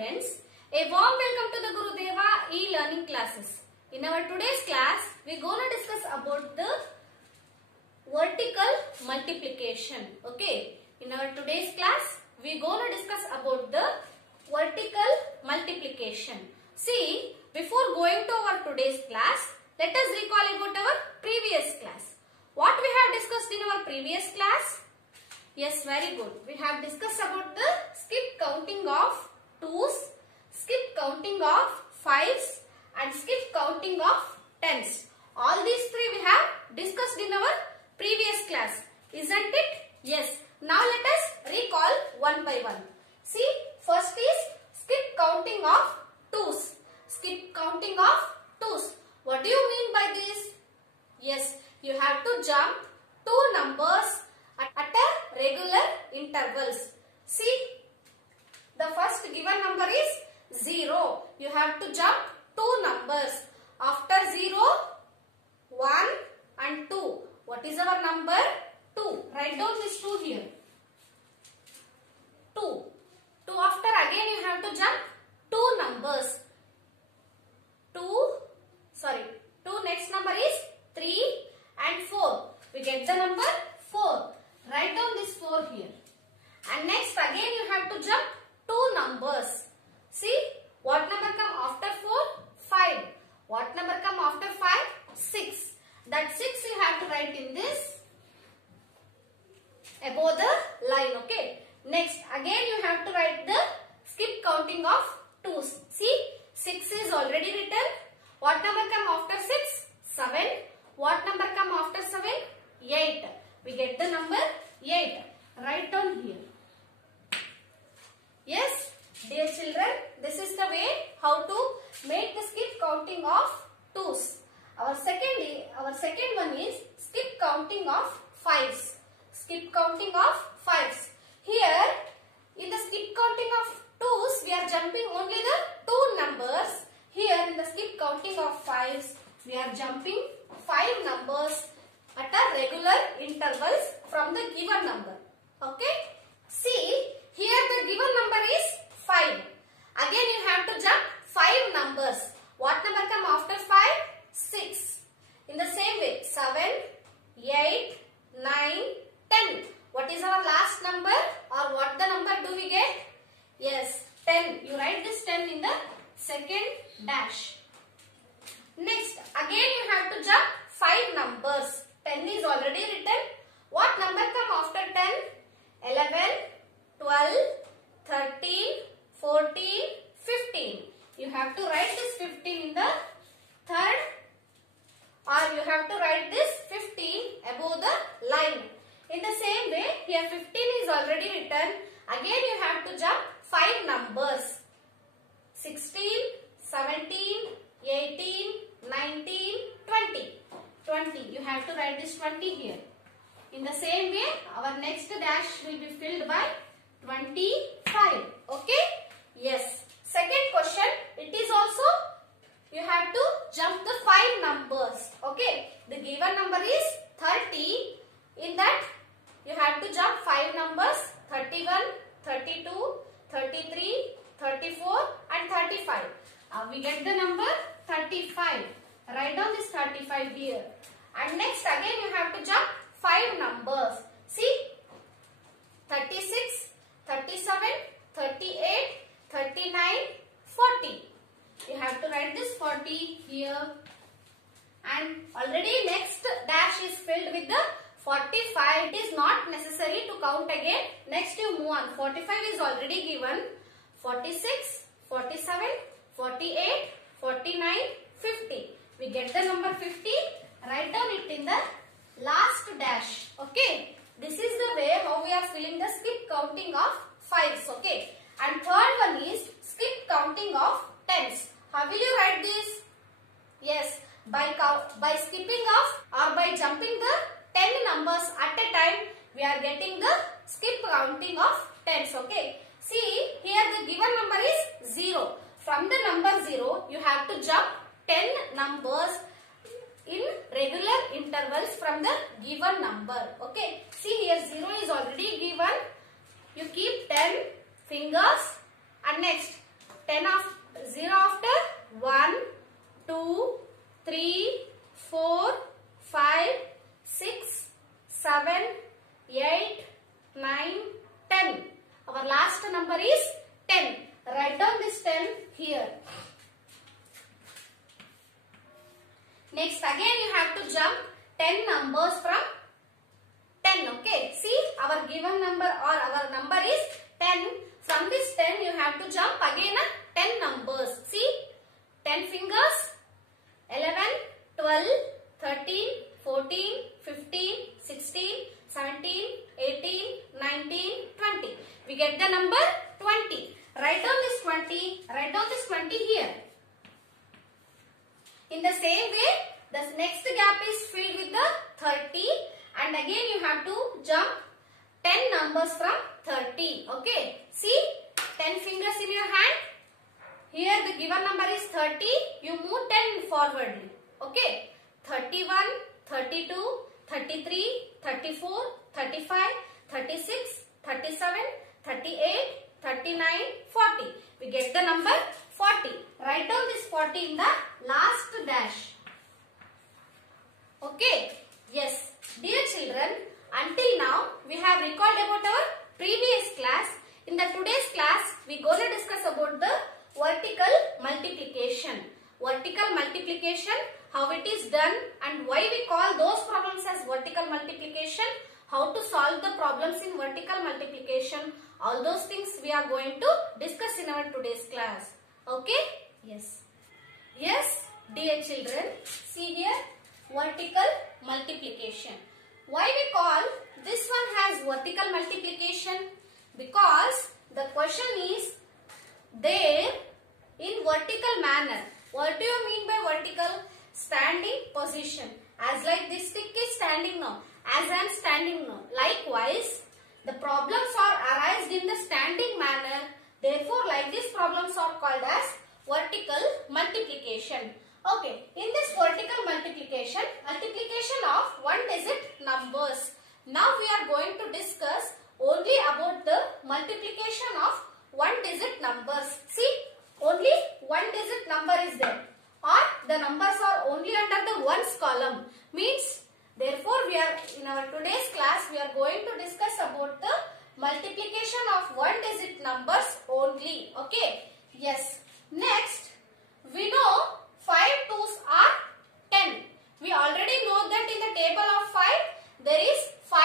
students. A warm welcome to the Gurudeva e-learning classes. In our today's class, we're going to discuss about the vertical multiplication. Okay. In our today's class, we're going to discuss about the vertical multiplication. See, before going to our today's class, let us recall about our previous class. What we have discussed in our previous class? Yes, very good. We have discussed about the skip counting of 2's, skip counting of 5's and skip counting of 10's. All these three we have discussed in our previous class. Isn't it? Yes. Now let us recall one by one. See, first is skip counting of 2's. Skip counting of 2's. What do you mean by this? Yes, you have to jump two numbers at a regular intervals. See, the first given number is 0. You have to jump two numbers. After 0, 1 and 2. What is our number? 2. Write down this 2 here. 2. 2 after again you have to jump two numbers. 2 next number is 3 and 4. We get the number 4. Write down this 4 here. And next again you have to jump two numbers. See, what number come after 4? 5. What number come after 5? 6. That 6 you have to write in this above the line. Okay. Next again you have to write the skip counting of 2's. See, 6 is already written. What number come after 6? 7. What number come after 7? 8. We get the number 8. Write down here. Yes, dear children, this is the way how to make the skip counting of 2's. Our second one is skip counting of 5's. Skip counting of 5's. Here, in the skip counting of 2's, we are jumping only the two numbers. Here, in the skip counting of 5's, we are jumping 5 numbers at a regular intervals from the given number. Okay. See, here the given number is 5. Again you have to jump 5 numbers. What number come after 5? 6. In the same way, 7, 8, 9, 10. What is our last number or what the number do we get? Yes, 10. You write this 10 in the second dash. Next, again you have to jump 5 numbers. 10 is already written. What number come after 10? 11, 12, 13, 14, 15. You have to write this 15 in the third, or you have to write this 15 above the line. In the same way, here 15 is already written. Again you have to jump 5 numbers. 16, 17, 18, 19, 20. 20. You have to write this 20 here. In the same way, our next dash will be filled by 25. Okay? Yes. Second question, it is also, you have to jump the 5 numbers. Okay? The given number is 30. In that, you have to jump 5 numbers, 31, 32, 33, 34 and 35. We get the number 35. Write down this 35 here. And next again you have to jump 5 numbers. See, 36, 37, 38, 39, 40. You have to write this 40 here. And already next dash is filled with the 45. It is not necessary to count again. Next you move on. 45 is already given. 46, 47, 48, 49, 50. We get the number 50. Write down it in the last dash. Okay. This is the way how we are filling the skip counting of 5's. Okay. And third one is skip counting of 10's. How will you write this? Yes. By skipping off or by jumping the 10 numbers at a time, we are getting the skip counting of 10's. Okay. See, here the given number is 0. From the number 0, you have to jump 10 numbers in regular intervals from the given number. Okay. See, here 0 is already given. You keep 10 fingers and next 10 after 0 after 1, 2, 3, 4, 5, 6, 7, 8, 9, 10. Our last number is 10. Write down this 10 here. Next again you have to jump 10 numbers from 10. Okay. See, our given number or our number is 10. From this 10 you have to jump again 10 numbers. See, 10 fingers, 11, 12, 13, 14, 15, 16, 17, 18, 19, 20. We get the number 20. Write down this 20. Write down this 20 here. In the same way, the next gap is filled with the 30 and again you have to jump 10 numbers from 30. Okay. See, 10 fingers in your hand. Here the given number is 30. You move 10 forwardly. Okay. 31, 32, 33, 34, 35, 36, 37, 38, 39, 40. We get the number 40. Write down this 40 in the last dash. Okay. Yes. Dear children, until now we have recalled about our previous class. In the today's class, we gonna discuss about the vertical multiplication. Vertical multiplication, how it is done and why we call those problems as vertical multiplication, how to solve the problems in vertical multiplication. All those things we are going to discuss in our today's class. Okay? Yes. Yes, dear children, see here, vertical multiplication. Why we call this one as vertical multiplication? Because the question is there in vertical manner. What do you mean by vertical? Standing position. As like this stick is standing now. As I am standing now. Likewise, the problems are arised in the standing manner. Therefore, like these problems are called as vertical multiplication. Okay, in this vertical multiplication, multiplication of one digit numbers. Now we are going to discuss only about the multiplication of one digit numbers. See, only one digit number is there or the numbers are only under the ones column. Means, therefore we are in our today's class we are going to discuss about the multiplication of one digit numbers only. Okay. Yes. Next, we know 5 2's are 10. We already know that in the table of 5 there is 5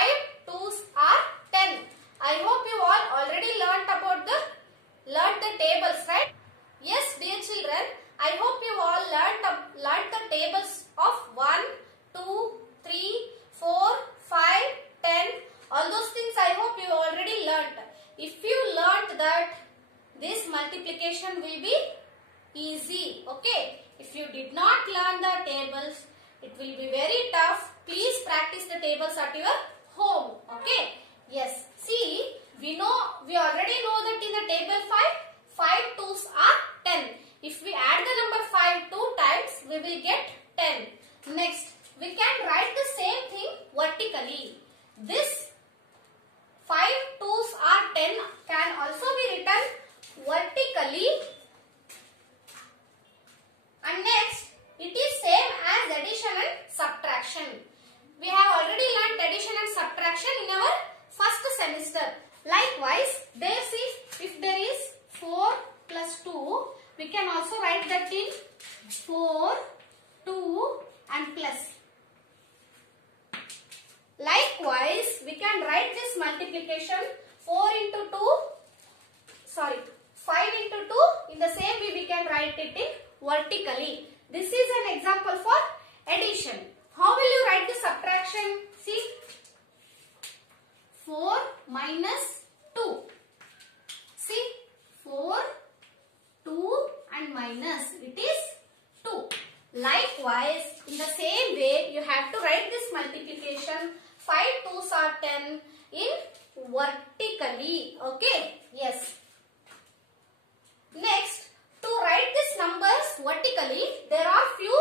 2's are 10. I hope you all already learnt the tables, right? Yes, dear children, I hope you all learnt the tables of 1, 2, 3, 4, 5, 10. All those things I hope you already learnt. If you learnt that, this multiplication will be easy. Okay. If you did not learn the tables, it will be very tough. Please practice the tables at your home. Okay. Yes. See, we already know that in the table 5 2's are 10. If we add the number 5 2 times, we will get 10. Next, we can write the same thing vertically. This 5 2's are 10 can also be written vertically. And next, it is same as addition and subtraction. We have already learned addition and subtraction in our first semester. Likewise, if there is 4 plus 2, we can also write that in 4, 2 and plus. Likewise, we can write this multiplication 5 into 2. In the same way, we can write it in vertically. This is an example for addition. How will you write the subtraction? See, 4 minus 2. See, 4, 2 and minus, it is 2. Likewise, in the same way, you have to write this multiplication 5 2's are 10 in vertically. Okay, yes. Next, to write these numbers vertically, there are few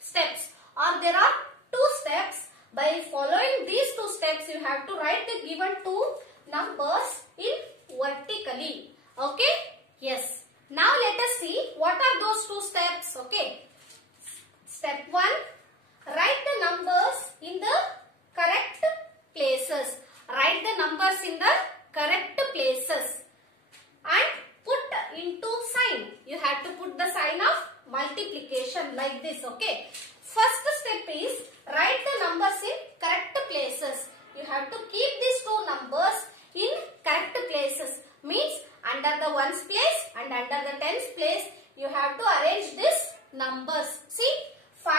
steps or there are 2 steps. By following these 2 steps, you have to write the given 2 numbers in vertically. Okay? Yes. Now let us see what are those two steps. Okay. Step 1. Write the numbers in the correct places. Write the numbers in the correct places and put into sign. You have to put the sign of multiplication like this. Okay. First step is write the numbers in correct places. You have to keep these two numbers in correct places. Means under the ones place and under the tens place, you have to arrange these numbers. See, 5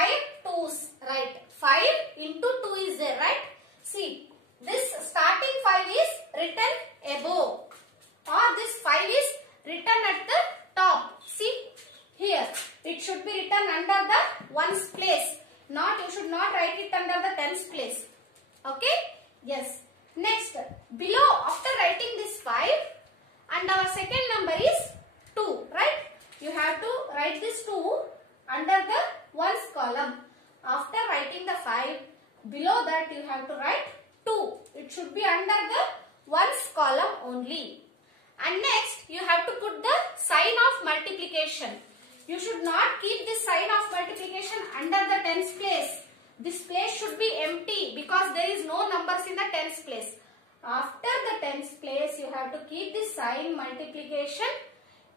2's, right? 5 into 2 is there, right? See, this starting 5 is written above, or this 5 is written at the top. See, here it should be written under the ones place. You should not write it under the tens place. Okay? Yes. Next, below, after writing this 5, and our second number is 2, right? You have to write this 2 under the ones column. After writing the 5, below that you have to write 2. It should be under the ones column only. And next, you have to put the sign of multiplication. You should not keep this sign of multiplication under the tens place. This place should be empty because there is no numbers in the tens place. After the tens place, you have to keep this sign multiplication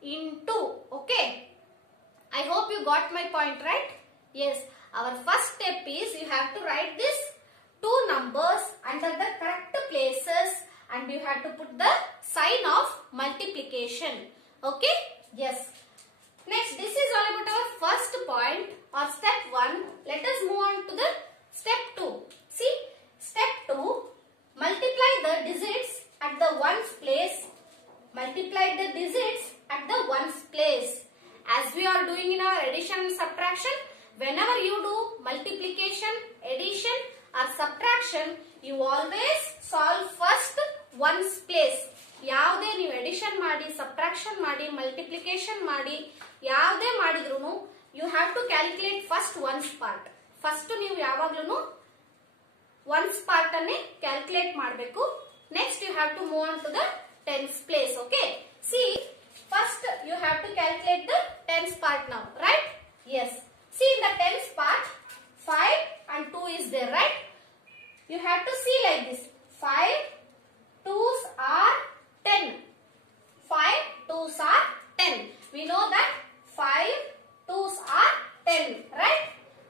into. Okay. I hope you got my point, right? Yes. Our first step is you have to write these two numbers under the correct places and you have to put the sign of multiplication. Okay? Yes. Next, this is all about our first point or step 1. Let us move on to the step 2. See, step 2, multiply the digits at the ones place. Multiply the digits at the ones place. As we are doing in our addition and subtraction, whenever you do multiplication, addition or subtraction, you always solve first ones place. ಯಾವುದೇ ನೀವು addition ಮಾಡಿ, subtraction ಮಾಡಿ, multiplication ಮಾಡಿ, ಯಾವುದೇ ಮಾಡಿದ್ರೂ you have to calculate first ones part. First ನೀವು ಯಾವಾಗಲೂ ones part ಅನ್ನೇ calculate ಮಾಡಬೇಕು. Next you have to move on to the tens place. Okay. See, first you have to calculate the tens part now, right? Yes. See, in the tens part, 5 and 2 is there, right? You have to see like this. 5 2's are 10. 5 2's are 10. We know that 5 2's are 10, right?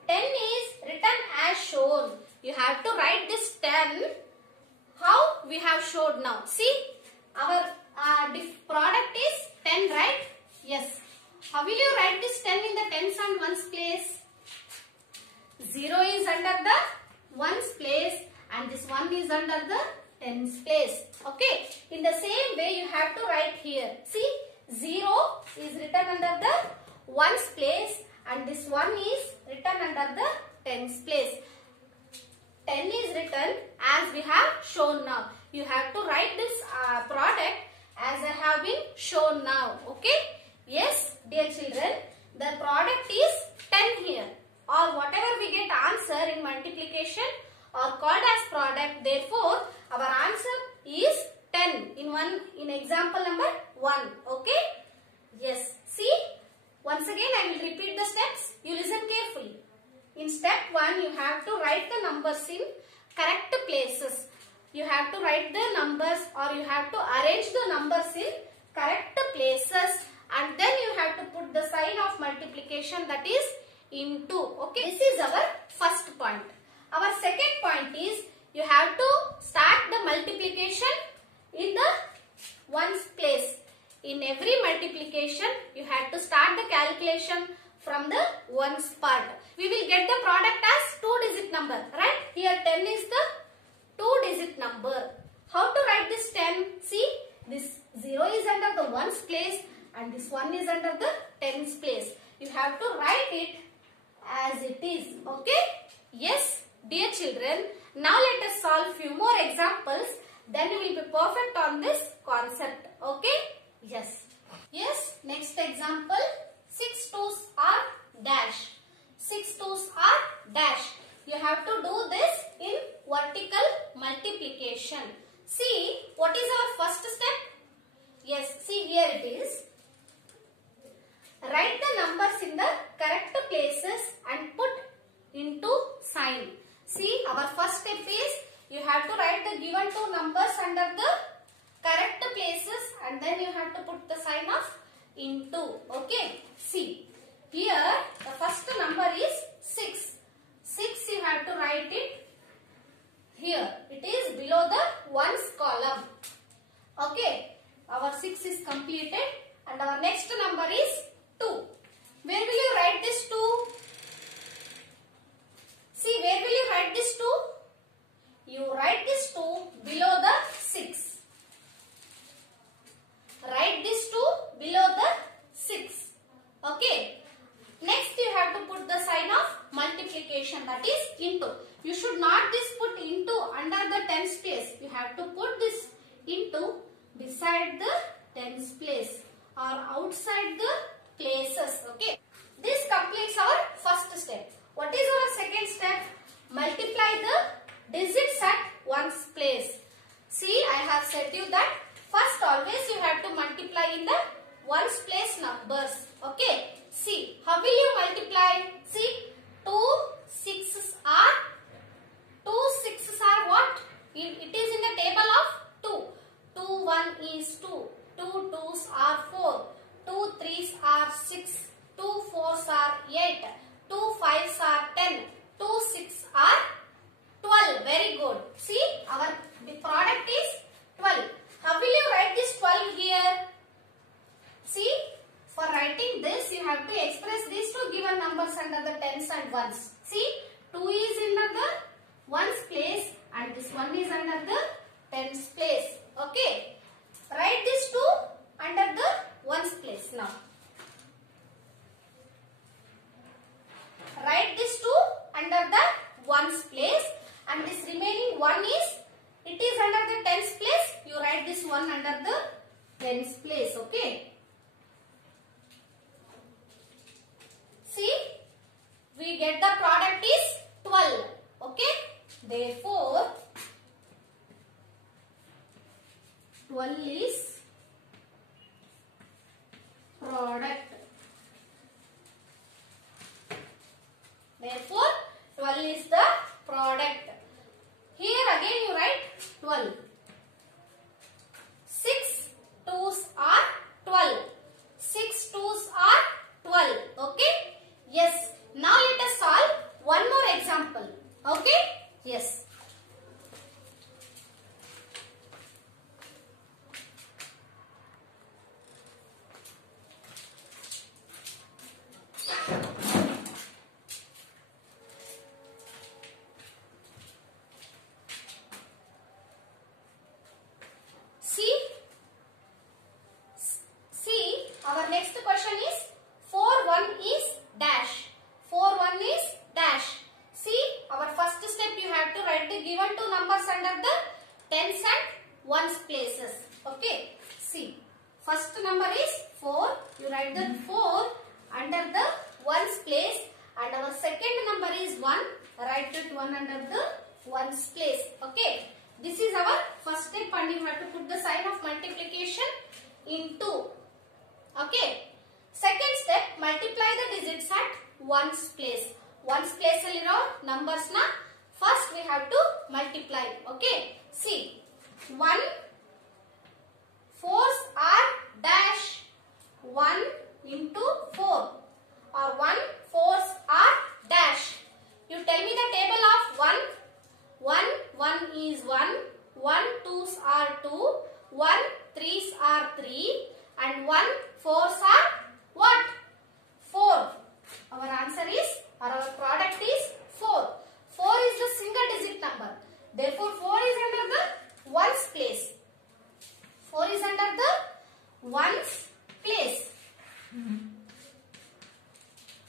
10 is written as shown. You have to write this 10 how we have showed now. See, our product is 10, right? Yes. How will you write this 10 in the tens and ones place? 0 is under the ones place and this 1 is under the tens place. Okay. In the same way you have to write here. See, 0 is written under the ones place and this 1 is written under the tens place. 10 is written as we have shown now. You have to write this product as I have been shown now. Okay. Yes, dear children, the product is 10 here, or whatever we get answer in multiplication or called as product. Therefore, our answer is 10 in example number 1. Okay. Yes. See, once again I will repeat the steps. You listen carefully. In step 1, you have to write the numbers in correct places. You have to write the numbers or you have to arrange the numbers in correct places and then you have to put the sign of multiplication, that is into. Okay, this is our first point. Our second point is you have to start the multiplication in the ones place. In every multiplication, you have to start the calculation from the ones part. We will get the product as 2-digit number, right? Here 10 is the 2-digit number. How to write this 10? See, this 0 is under the ones place and this 1 is under the tens place. You have to write it as it is. Okay? Yes, dear children. Now let us solve few more examples. Then you will be perfect on this concept. Okay? Yes. Yes, next example. 6 2's are dash. 6 2's are dash. You have to do this in vertical multiplication. See, what is our first step? Yes, see here it is. Write the numbers in the correct places and put into sign. See, our first step is you have to write the given two numbers under the correct places and then you have to put the sign of into. Okay. See, here the first number is 6. 6 you have to write it here. It is below the ones column. Okay. Our 6 is completed and our next number is 2. Where will you write this 2? See, where will you write this 2? You write this 2 below the 6. Write this 2 below the 6. Okay. Next you have to put the sign of multiplication, that is into. You should not this put into under the tens place. You have to put this into beside the tens place or outside the places. Okay. This completes our first step. What is our second step? Multiply the digits at ones place. See, I have said you that first always you have to multiply in the ones place numbers. Okay. See, how will you multiply? See, 2 6s are what? It is in the table of 2. 2 1 is 2. 2 2s are 4. 2 3s are 6. 2 4s are 8. 2 5s are 10. 2 6 are 12. Very good. See, the product is 12. How will you write this 12 here? See, for writing this, you have to express these two given numbers under the tens and ones. See, 2 is under the ones place and this one is under the tens place. Okay. Write this 2 under the ones place now. Write this 2 under the ones place and this remaining 1 is, it is under the tens place. You write this 1 under the tens place. Okay. See, we get the product is 12. Okay. Therefore, 12 is product. Therefore, 12 is the product. Here again you write 12. 6 2s are 12. 6 2s are 12. Okay. Yes. Now let us solve one more example. Okay. Yes. See, our next question is 4 1 is dash. 4 1 is dash. See, our first step you have to write the given two numbers under the tens and ones places. Okay. See, first number is 4. You write the 4 under the ones place and our second number is 1. Write it 1 under the ones place. Okay. This is our first step and you have to put the sign of multiplication into. Okay. Second step, multiply the digits at ones place. Ones place numbers na. First we have to multiply. Okay. See, 1 4s are dash 1 into 4 or 1 4s are dash. You tell me the table of 1. 1 1 is 1. 1 2s are 2. 1 3s are 3 and 1 4s are what? 4. Our answer is, or our product is 4. 4 is the single digit number. Therefore, 4 is under the ones place. 4 is under the ones place.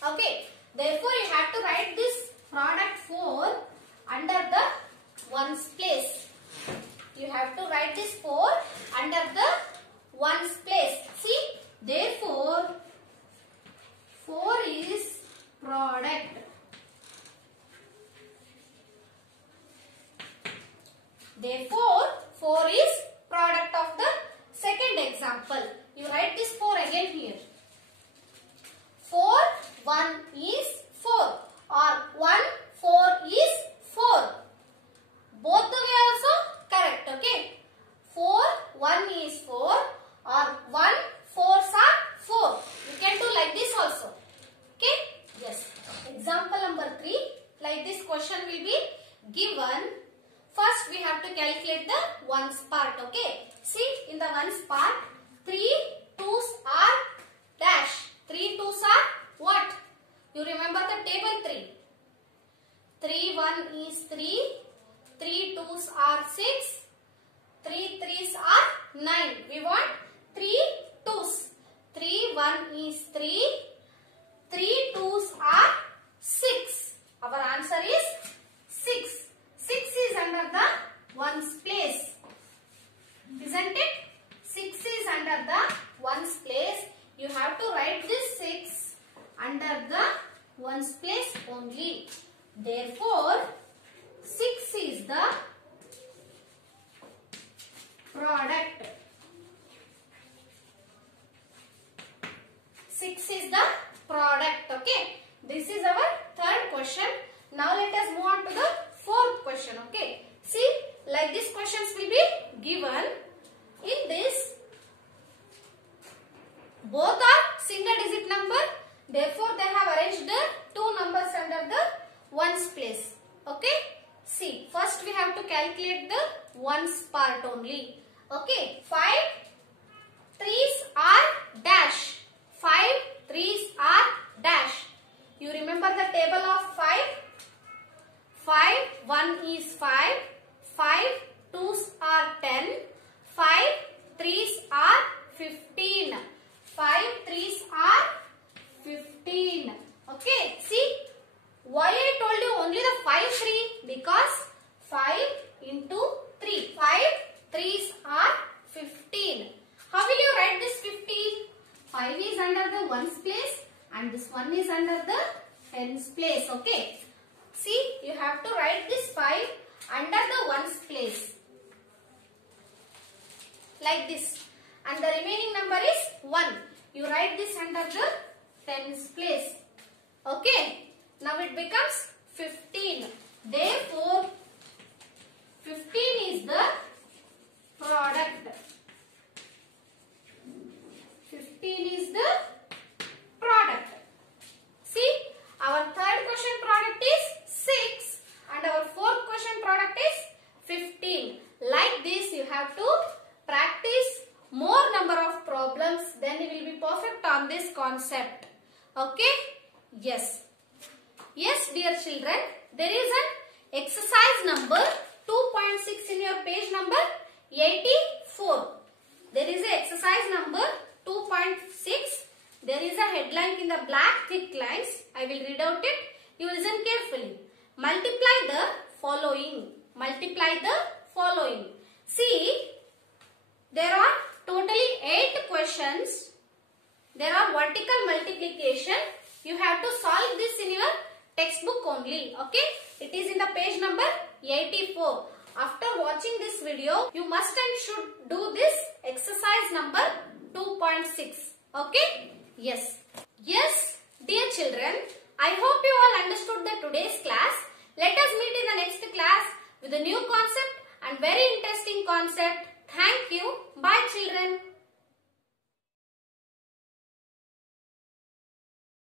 Okay. Therefore, you have to write this product 4 under the ones place. You have to write this 4 under the ones place. See, therefore, 4 is product. Therefore, 4 is product of the second example. You write this 4 again here. question will be given. First we have to calculate the ones part. Okay. See, in the ones part, 3 2s are dash. 3 2s are what? You remember the table 3. 3 1 is 3. 3 2s are 6. 3 3s are 9. We want 3 2s. 3 1 is 3. 3 2s are 6. Our answer is 6. 6 is under the ones place. Isn't it? 6 is under the ones place. You have to write this 6 under the ones place only. Therefore, 6 is the product. 6 is the product. Okay. This is our third question. Now let us move on to the fourth question. Okay. See, like these questions will be given. In this, both are single digit number. Therefore, they have arranged the two numbers under the ones place. Okay. See, first we have to calculate the ones part only. Okay. 5 3s are dash. 5 3s are dash. You remember the table of 5? 5 1 is 5. 5 2s are 10. 5 3s are 15. 5 3s are 15. Okay. See, why I told you only the 5 3? Because 5 into 3. 5 3s are 15. How will you write this 15? 5 is under the ones place and this one is under the tens place. Okay. See, you have to write this 5 under the ones place. Like this. And the remaining number is 1. You write this under the tens place. Okay. Now it becomes 15. Therefore, 15 is the product. 15 is the product. See, our third question product is 6 and our fourth question product is 15. Like this, you have to practice more number of problems, then you will be perfect on this concept. Okay? Yes. Yes, dear children, there is an exercise number 2.6 in your page number 84. There is an exercise number 2.6. There is a headline in the black thick lines. I will read out it. You listen carefully. Multiply the following. Multiply the following. See, there are totally 8 questions. There are vertical multiplication. You have to solve this in your textbook only. Okay. It is in the page number 84. After watching this video, you must and should do this exercise number 2.6. Okay. Yes. Yes, dear children. I hope you all understood the today's class. Let us meet in the next class with a new concept and very interesting concept. Thank you.